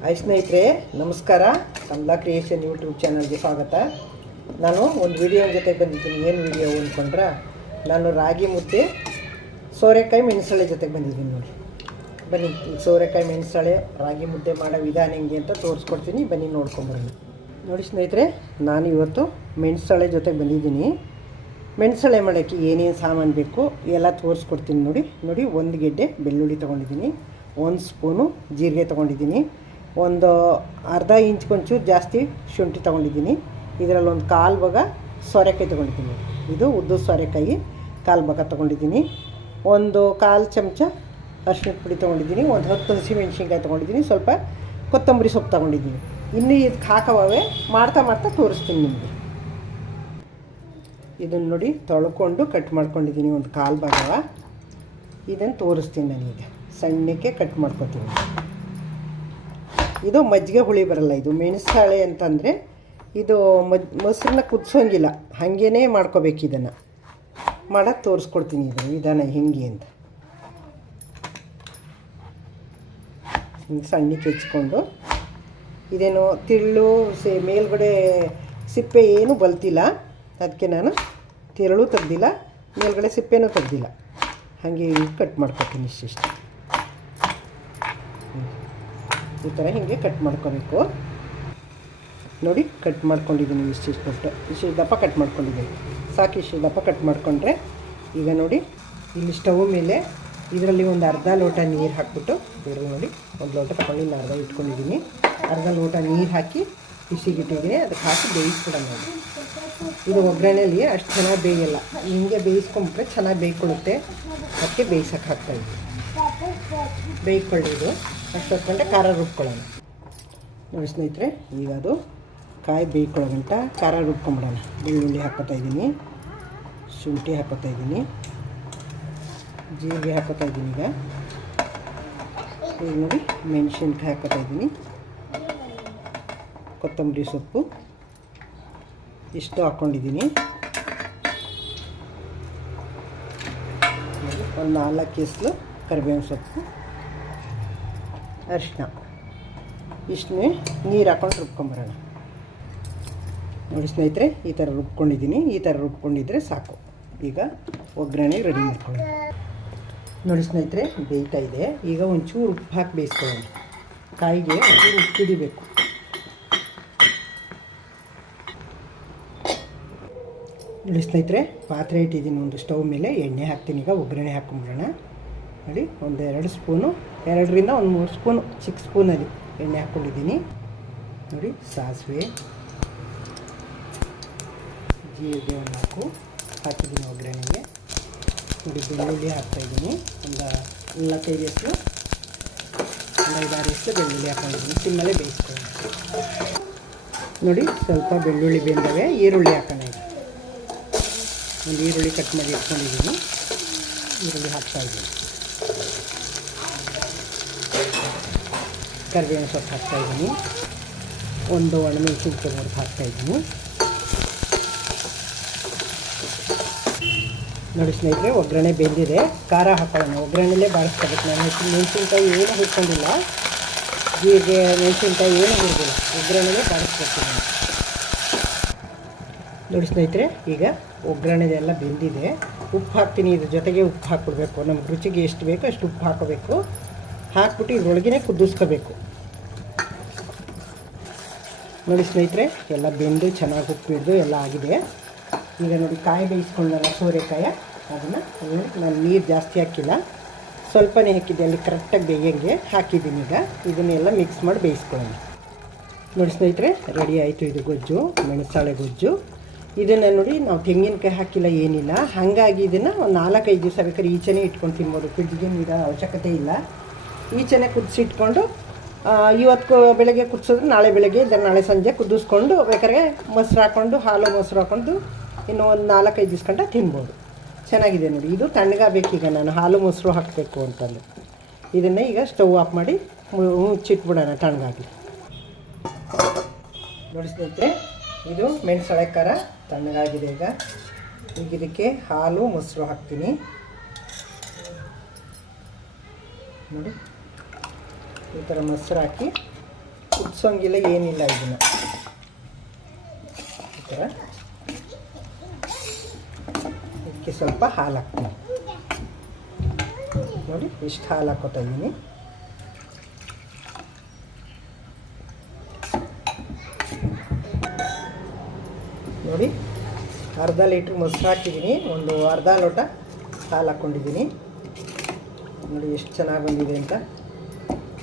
Hi ಸ್ನೇಹಿತರೆ, ನಮಸ್ಕಾರ. Kamala creation YouTube ಚಾನಲ್ಗೆ ಸ್ವಾಗತ. ನಾನು ಒಂದು ವಿಡಿಯೋ ಜೊತೆ ಬಂದಿದ್ದೀನಿ. ಏನು ವಿಡಿಯೋ ಅಂದ್ಕೊಂಡ್ರೆ ನಾನು ರಾಗಿ ಮುದ್ದೆ, ಸೋರೆಕಾಯಿ ಮೆಣಸಳೆ ಜೊತೆಗೆ ಬಂದಿದ್ದೀನಿ ನೋಡಿ. ಬನ್ನಿ ಸೋರೆಕಾಯಿ ಮೆಣಸಳೆ, ರಾಗಿ ಮುದ್ದೆ ಮಾಡೋ ವಿಧಾನ ಹೆಂಗೆ ಅಂತ ತೋರಿಸ್ಕೊಡ್ತೀನಿ. ಬನ್ನಿ ನೋಡ್ಕೊಂಬರೋಣ ನೋಡಿ ಸ್ನೇಹಿತರೆ, ನಾನು ಇವತ್ತು ಮೆಣಸಳೆ ಜೊತೆಗೆ ಬಂದಿದ್ದೀನಿ. ಮೆಣಸಳೆ ಮಾಡೋಕ್ಕೆ ಏನೇನು ಸಾಮಾನು ಬೇಕು ಎಲ್ಲ ತೋರಿಸ್ಕೊಡ್ತೀನಿ ನೋಡಿ. ನೋಡಿ, ಒಂದು ಗೆಡ್ಡೆ ಬೆಳ್ಳುಳ್ಳಿ ತೊಗೊಂಡಿದ್ದೀನಿ, ಒಂದು ಸ್ಪೂನು ಜೀರಿಗೆ ತೊಗೊಂಡಿದ್ದೀನಿ. ಒಂದು ಅರ್ಧ ಇಂಚ್ ಒಂಚೂರು ಜಾಸ್ತಿ ಶುಂಠಿ ತೊಗೊಂಡಿದ್ದೀನಿ. ಇದರಲ್ಲಿ ಒಂದು ಕಾಲು ಭಾಗ ಸೋರೆಕಾಯಿ ತೊಗೊಂಡಿದ್ದೀನಿ. ಇದು ಉದ್ದು ಸೋರೆಕಾಯಿ ಕಾಲು ಭಾಗ ತೊಗೊಂಡಿದ್ದೀನಿ. ಒಂದು ಕಾಲು ಚಮಚ ಅರಿಶಿಣದ ಪುಡಿ ತೊಗೊಂಡಿದ್ದೀನಿ. ಒಂದು ಹತ್ತು ಹಸಿಮೆಣ್ಸಿನ್ಕಾಯಿ ತೊಗೊಂಡಿದ್ದೀನಿ. ಸ್ವಲ್ಪ ಕೊತ್ತಂಬರಿ ಸೊಪ್ಪು ತೊಗೊಂಡಿದ್ದೀನಿ. ಇನ್ನೂ ಇದಕ್ಕೆ ಹಾಕವೇ ಮಾಡ್ತಾ ಮಾಡ್ತಾ ತೋರಿಸ್ತೀನಿ ನಿಮಗೆ. ಇದನ್ನು ನೋಡಿ ತೊಳ್ಕೊಂಡು ಕಟ್ ಮಾಡ್ಕೊಂಡಿದ್ದೀನಿ ಒಂದು ಕಾಲು ಭಾಗವ. ಇದನ್ನು ತೋರಿಸ್ತೀನಿ ನಾನೀಗ. ಸಣ್ಣಕ್ಕೆ ಕಟ್ ಮಾಡ್ಕೊತೀನಿ. ಇದು ಮಜ್ಜಿಗೆ ಹುಳಿ ಬರಲ್ಲ, ಇದು ಮೆಣಸಾಳೆ ಅಂತಂದರೆ ಇದು ಮಜ್, ಮೊಸರನ್ನ ಕುದಿಸೋಂಗಿಲ್ಲ ಹಾಗೇ ಮಾಡ್ಕೋಬೇಕು ಇದನ್ನು. ಮಾಡೋಕ್ಕೆ ತೋರಿಸ್ಕೊಡ್ತೀನಿ ಇದನ್ನು ವಿಧಾನ ಹೆಂಗೆ ಅಂತ. ಸಣ್ಣಕ್ಕೆ ಹೆಚ್ಕೊಂಡು. ಇದೇನು ತಿರುಳು ಸೇ, ಮೇಲ್ಗಡೆ ಸಿಪ್ಪೆ ಏನು ಬಲ್ತಿಲ್ಲ ಅದಕ್ಕೆ ನಾನು ತಿರುಳು ತೆಗ್ದಿಲ್ಲ, ಮೇಲ್ಗಡೆ ಸಿಪ್ಪೆನೂ ತೆಗ್ದಿಲ್ಲ. ಹಾಗೆ ಕಟ್ ಮಾಡ್ಕೊತೀನಿ ಇಷ್ಟಿಷ್ಟು. ಈ ಥರ ಹೀಗೆ ಕಟ್ ಮಾಡ್ಕೋಬೇಕು. ನೋಡಿ, ಕಟ್ ಮಾಡ್ಕೊಂಡಿದ್ದೀನಿ ಇಷ್ಟು ದಪ್ಪ ಇಷ್ಟು ದಪ್ಪ ಕಟ್ ಮಾಡ್ಕೊಂಡಿದ್ದೀನಿ. ಸಾಕು ಇಷ್ಟು ದಪ್ಪ ಕಟ್ ಮಾಡಿಕೊಂಡ್ರೆ ಈಗ ನೋಡಿ, ಇಲ್ಲಿ ಸ್ಟವ್ ಮೇಲೆ ಇದರಲ್ಲಿ ಒಂದು ಅರ್ಧ ಲೋಟ ನೀರು ಹಾಕ್ಬಿಟ್ಟು, ಇದರಲ್ಲಿ ನೋಡಿ ಒಂದು ಲೋಟ ತಗೊಂಡು ಇಲ್ಲಿ ಅರ್ಧ ಇಟ್ಕೊಂಡಿದ್ದೀನಿ. ಅರ್ಧ ಲೋಟ ನೀರು ಹಾಕಿ ಬಿಸಿಗೆ ಇಟ್ಟಿದ್ದೀನಿ ಅದಕ್ಕೆ ಹಾಕಿ ಬೇಯಿಸ್ಬಿಡೋಣ ನೋಡಿ. ಇದು ಒಗ್ಗರಣೆಯಲ್ಲಿ ಅಷ್ಟು ಚೆನ್ನಾಗಿ ಬೇಯಲ್ಲ. ಹಿಂಗೆ ಬೇಯಿಸ್ಕೊಂಬಿಟ್ರೆ ಚೆನ್ನಾಗಿ ಬೇಯ್ಕೊಳ್ಳುತ್ತೆ. ಅದಕ್ಕೆ ಬೇಯಿಸೋಕೆ ಹಾಕ್ತಾಯಿದ್ದೀನಿ ಬೇಯ್ಕೊಳ್ಳಿ ಇದು ಅಷ್ಟು ಹೊತ್ಕೊಂಡೆ ಖಾರ ರುಬ್ಕೊಳ್ಳೋಣ. ನೋಡಿ ಸ್ನೇಹಿತರೆ, ಈಗ ಅದು ಕಾಯಿ ಬೇಯ್ಕೊಳ್ಳೋ ಗಂಟ ಖಾರ ರುಬ್ಕೊಂಬಿಡೋಣ. ಬೆಳ್ಳುಳ್ಳಿ ಹಾಕೋತಾ ಇದ್ದೀನಿ. ಶುಂಠಿ ಹಾಕೋತಾ ಇದ್ದೀನಿ. ಜೀರಿಗೆ ಹಾಕೋತಾ ಇದ್ದೀನಿ ಈಗ. ಈಗ ನೋಡಿ ಮೆಣಸಿನ್ಕಾಯಿ ಹಾಕೋತಾ ಇದ್ದೀನಿ. ಕೊತ್ತಂಬರಿ ಸೊಪ್ಪು ಇಷ್ಟು ಹಾಕ್ಕೊಂಡಿದ್ದೀನಿ. ಒಂದು ನಾಲ್ಕು ಎಸ್ಲು ಕರಿಬೇವಿನ ಸೊಪ್ಪು. ಅರಿಶಿನ. ಇಷ್ಟನ್ನೇ ನೀರು ಹಾಕೊಂಡು ರುಬ್ಕೊಂಬರೋಣ. ನೋಡಿ ಸ್ನೇಹಿತರೆ, ಈ ಥರ ರುಬ್ಕೊಂಡಿದ್ದೀನಿ. ಈ ಥರ ರುಬ್ಕೊಂಡಿದ್ರೆ ಸಾಕು. ಈಗ ಒಗ್ಗರಣೆ ರೆಡಿ ಮಾಡ್ಕೊಳ್ಳಿ ನೋಡಿ ಸ್ನೇಹಿತರೆ, ಬೇಯ್ತಾ ಇದೆ. ಈಗ ಒಂಚೂರು ಉಪ್ಪು ಹಾಕಿ ಬೇಯಿಸ್ಕೊಳ್ಳಿ ಕಾಯಿಗೆ ಒಂಚೂರು ಉಪ್ಪು ಹಿಡಿಬೇಕು. ನೋಡಿ ಸ್ನೇಹಿತರೆ, ಪಾತ್ರೆ ಇಟ್ಟಿದ್ದೀನಿ ಒಂದು ಸ್ಟವ್ ಮೇಲೆ. ಎಣ್ಣೆ ಹಾಕ್ತೀನಿ. ಈಗ ಒಗ್ಗರಣೆ ಹಾಕ್ಕೊಂಬಿಡೋಣ ನೋಡಿ, ಒಂದೆರಡು ಸ್ಪೂನು ಎರಡರಿಂದ ಒಂದು ಮೂರು ಸ್ಪೂನು, ಚಿಕ್ಕ ಸ್ಪೂನಲ್ಲಿ ಎಣ್ಣೆ ಹಾಕ್ಕೊಂಡಿದ್ದೀನಿ. ನೋಡಿ, ಸಾಸಿವೆ, ಜೀರಿಗೆ ಒಂದು ಹಾಕು ಹಾಕಿದ್ದೀನಿ ಒಗ್ಗರಣೆಗೆ. ನೋಡಿ, ಬೆಳ್ಳುಳ್ಳಿ ಹಾಕ್ತಾಯಿದ್ದೀನಿ ಒಂದು ನಾಲ್ಕೈದು ಎಷ್ಟು ಒಂದು ಐದಾರು ಎಷ್ಟು ಬೆಳ್ಳುಳ್ಳಿ ಹಾಕೊಂಡಿದ್ದೀನಿ ಸಿಮ್ಮಲ್ಲೇ ಬೇಯಿಸ್ಕೊಂಡು ನೋಡಿ, ಸ್ವಲ್ಪ ಬೆಳ್ಳುಳ್ಳಿ ಬೆಂದವೆ, ಈರುಳ್ಳಿ ಹಾಕೋಣ ಒಂದು ಈರುಳ್ಳಿ ಕಟ್ ಮಾಡಿ ಇಟ್ಕೊಂಡಿದ್ದೀನಿ. ಈರುಳ್ಳಿ ಹಾಕ್ತಾಯಿದ್ದೀನಿ ಕರಿಬೇವಿನ ಸೊಪ್ಪು ಹಾಕ್ತಾಯಿದ್ದೀನಿ ಒಂದು ಒಣಮೆಣಸಿನ್ಕಾಯಿ ಹಾಕ್ತಾ ಇದ್ದೀನಿ. ನೋಡಿ ಸ್ನೇಹಿತರೆ, ಒಗ್ಗರಣೆ ಬೆಂದಿದೆ. ಖಾರ ಹಾಕೋಣ ಒಗ್ಗರಣೆಲೇ ಬಾಳಿಸ್ಕೋಬೇಕು. ನಾನು ಹೆಚ್ಚು ಮೆಣಸಿನ್ಕಾಯಿ ಏನು ಹುರ್ಕೊಂಡಿಲ್ಲ. ಜೀರಿಗೆ ಮೆಣಸಿನ್ಕಾಯಿ ಏನು ಹುರಿದಿಲ್ಲ. ಒಗ್ಗರಣೆಲೇ ಬಾಡಿಸ್ಕೊಳ್ತೀನಿ ನೋಡಿ ಸ್ನೇಹಿತರೆ, ಈಗ ಒಗ್ಗರಣೆದೆಲ್ಲ ಬೆಂದಿದೆ. ಉಪ್ಪು ಹಾಕ್ತೀನಿ. ಇದ್ರ ಜೊತೆಗೆ ಉಪ್ಪು ಹಾಕ್ಬಿಡ್ಬೇಕು. ನಮ್ಗೆ ರುಚಿಗೆ ಎಷ್ಟು ಬೇಕೋ ಅಷ್ಟು ಉಪ್ಪು ಹಾಕೋಬೇಕು. ಹಾಕ್ಬಿಟ್ಟು ಇದ್ರೊಳಗೇ ಕುದಿಸ್ಕೋಬೇಕು. ನೋಡಿ ಸ್ನೇಹಿತರೆ, ಎಲ್ಲ ಬೆಂದು ಚೆನ್ನಾಗಿ ಉಪ್ಪು ಹಿಡಿದು ಎಲ್ಲ ಆಗಿದೆ. ಈಗ ನೋಡಿ ಕಾಯಿ ಬೇಯಿಸ್ಕೊಂಡಲ್ಲ ಸೋರೆಕಾಯಿ, ಅದನ್ನು ನಾನು ನೀರು ಜಾಸ್ತಿ ಹಾಕಿಲ್ಲ. ಸ್ವಲ್ಪನೇ ಹಾಕಿದ್ದೆ, ಅಲ್ಲಿ ಕರೆಕ್ಟಾಗಿ ಬೇಯಂಗೆ ಹಾಕಿದ್ದೀನಿ ಈಗ. ಇದನ್ನೆಲ್ಲ ಮಿಕ್ಸ್ ಮಾಡಿ ಬೇಯಿಸ್ಕೊಳ್ಳೋಣ. ನೋಡಿ ಸ್ನೇಹಿತರೆ ರೆಡಿ ಆಯಿತು ಇದು ಗೊಜ್ಜು, ಮೆಣಸಾಳೆ ಗೊಜ್ಜು. ಇದನ್ನು ನೋಡಿ ನಾವು ತೆಂಗಿನಕಾಯಿ ಹಾಕಿಲ್ಲ ಏನಿಲ್ಲ. ಹಾಗಾಗಿ ಇದನ್ನು ನಾಲ್ಕೈದು ದಿವಸ ಬೇಕಾದ್ರೆ ಈಚೆನೇ ಇಟ್ಕೊಂಡು ತಿನ್ಬೋದು. ಫ್ರಿಜ್ಗೆ ನೀರ ಅವಶ್ಯಕತೆ ಇಲ್ಲ. ಈಚೆನೇ ಕುದಿಸಿಟ್ಕೊಂಡು ಇವತ್ತು ಬೆಳಗ್ಗೆ ಕುದಿಸಿದ್ರೆ ನಾಳೆ ಬೆಳಗ್ಗೆ ಇದನ್ನು ನಾಳೆ ಸಂಜೆ ಕುದಿಸ್ಕೊಂಡು, ಬೇಕಾದ್ರೆ ಮೊಸರು ಹಾಕ್ಕೊಂಡು ಹಾಲು ಮೊಸರು ಹಾಕ್ಕೊಂಡು ಇನ್ನು ಒಂದು ನಾಲ್ಕೈದು ದಿವ್ಸ ಗಂಟ ತಿನ್ಬೋದು. ಚೆನ್ನಾಗಿದೆ ನೋಡಿ. ಇದು ತಣ್ಣಗಾಗಬೇಕೀಗ ನಾನು. ಹಾಲು ಮೊಸರು ಹಾಕಬೇಕು ಅಂತಂದು ಇದನ್ನು ಈಗ ಸ್ಟವ್ ಆಫ್ ಮಾಡಿ ಮುಚ್ಚಿಟ್ಬಿಡೋಣ ತಣ್ಣಗಾಗಲಿ ನೋಡಿ ಇದು ಮೆಣಸಳೆ ಖಾರ ತಣ್ಣಗಾಗಿದೆ ಈಗ. ಈಗ ಇದಕ್ಕೆ ಹಾಲು ಮೊಸರು ಹಾಕ್ತೀನಿ. ನೋಡಿ. ಈ ಥರ ಮೊಸರು ಹಾಕಿ ಕುದಿಸೋಂಗಿಲ್ಲ, ಏನಿಲ್ಲ ಇದನ್ನು. ಈ ಥರ ಇದಕ್ಕೆ ಸ್ವಲ್ಪ ಹಾಲು ಹಾಕ್ತೀನಿ. ನೋಡಿ, ಇಷ್ಟು ಹಾಲು ಹಾಕೋತಾ ಇದ್ದೀನಿ. ನೋಡಿ, ಅರ್ಧ ಲೀಟ್ರ್ ಮೊಸರು ಹಾಕಿದ್ದೀನಿ. ಒಂದು ಅರ್ಧ ಲೋಟ ಹಾಲು ಹಾಕ್ಕೊಂಡಿದ್ದೀನಿ ನೋಡಿ, ಎಷ್ಟು ಚೆನ್ನಾಗಿ ಬಂದಿದೆ ಅಂತ.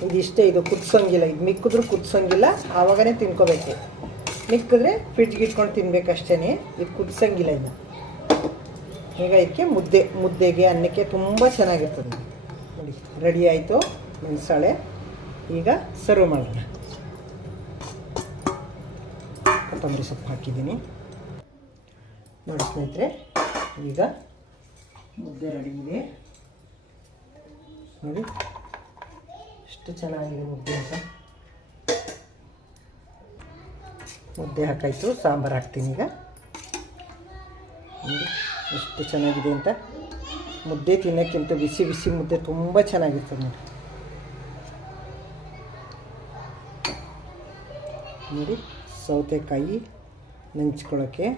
ಇದಿಷ್ಟೇ ಇದು ಕುದಿಸೋಂಗಿಲ್ಲ. ಇದು ಮಿಕ್ಕಿದ್ರೂ ಕುದಿಸೋಂಗಿಲ್ಲ, ಆವಾಗನೇ ತಿನ್ಕೋಬೇಕು. ಮಿಕ್ಕಿದ್ರೆ ಫ್ರಿಡ್ಜ್ಗೆ ಇಟ್ಕೊಂಡು ತಿನ್ಬೇಕಷ್ಟೇ ಇದು ಕುದಿಸೋಂಗಿಲ್ಲ ಇದು. ಈಗ ಇದಕ್ಕೆ ಮುದ್ದೆ, ಮುದ್ದೆಗೆ, ಅನ್ನಕ್ಕೆ ತುಂಬ ಚೆನ್ನಾಗಿರ್ತದೆ. ನೋಡಿ ರೆಡಿ ಆಯಿತು ಮೆಣಸಾಳೆ. ಈಗ ಸರ್ವ್ ಮಾಡೋಣ. ಕೊತ್ತಂಬರಿ ಸೊಪ್ಪು ಹಾಕಿದ್ದೀನಿ. ನೋಡಿ ಸ್ನೇಹಿತರೆ, ಈಗ ಮುದ್ದೆ ರೆಡಿ ಇದೆ. ನೋಡಿ. ಎಷ್ಟು ಚೆನ್ನಾಗಿದೆ ಮುದ್ದೆ ಅಂತ? ಮುದ್ದೆ ಹಾಕಾಯಿತು, ಸಾಂಬಾರು ಹಾಕ್ತೀನಿ ಈಗ. ಎಷ್ಟು ಚೆನ್ನಾಗಿದೆ ಅಂತ. ಮುದ್ದೆ ತಿನ್ನೋಕ್ಕಿಂತ ಬಿಸಿ ಬಿಸಿ ಮುದ್ದೆ ತುಂಬ ಚೆನ್ನಾಗಿರ್ತದೆ ನೋಡಿ. ನೋಡಿ, ಸೌತೆಕಾಯಿ ನೆಂಚ್ಕೊಳ್ಳೋಕ್ಕೆ.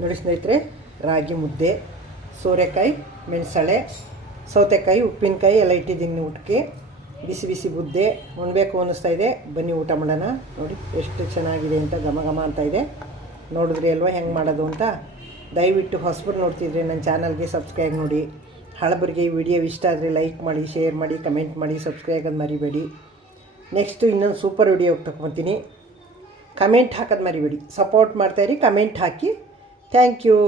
ನೋಡಿ ಸ್ನೇಹಿತರೆ, ರಾಗಿ ಮುದ್ದೆ. ಸೋರೆಕಾಯಿ, ಮೆಣಸಳೆ, ಸೌತೆಕಾಯಿ, ಉಪ್ಪಿನಕಾಯಿ ಎಲ್ಲ ಇಟ್ಟಿದ್ದೀನಿ ಊಟಕ್ಕೆ. ಬಿಸಿ ಬಿಸಿ ಬುದ್ದೆ ಉಣ್ಬೇಕು ಅನ್ನಿಸ್ತಾ ಇದೆ. ಬನ್ನಿ ಊಟ ಮಾಡೋಣ. ನೋಡಿ, ಎಷ್ಟು ಚೆನ್ನಾಗಿದೆ ಅಂತ ಘಮ ಘಮ ಅಂತ ಇದೆ. ನೋಡಿದ್ರಿ ಅಲ್ವಾ ಹೆಂಗೆ ಮಾಡೋದು ಅಂತ? ದಯವಿಟ್ಟು ಹೊಸಬರು ನೋಡ್ತಿದ್ರೆ ನನ್ನ ಚಾನಲ್ಗೆ ಸಬ್ಸ್ಕ್ರೈಬ್ ನೋಡಿ. ಹಳಬರಿಗೆ ಈ ವಿಡಿಯೋ ಇಷ್ಟ ಆದರೆ ಲೈಕ್ ಮಾಡಿ, ಶೇರ್ ಮಾಡಿ, ಕಮೆಂಟ್ ಮಾಡಿ, ಸಬ್ಸ್ಕ್ರೈಬ್ ಆಗೋದು ಮರಿಬೇಡಿ. ನೆಕ್ಸ್ಟು ಇನ್ನೊಂದು ಸೂಪರ್ ವಿಡಿಯೋ ತಗೊತೀನಿ ಕಮೆಂಟ್ ಹಾಕೋದು ಮರಿಬೇಡಿ. ಸಪೋರ್ಟ್ ಮಾಡ್ತಾಯಿರಿ ಕಮೆಂಟ್ ಹಾಕಿ. Thank you.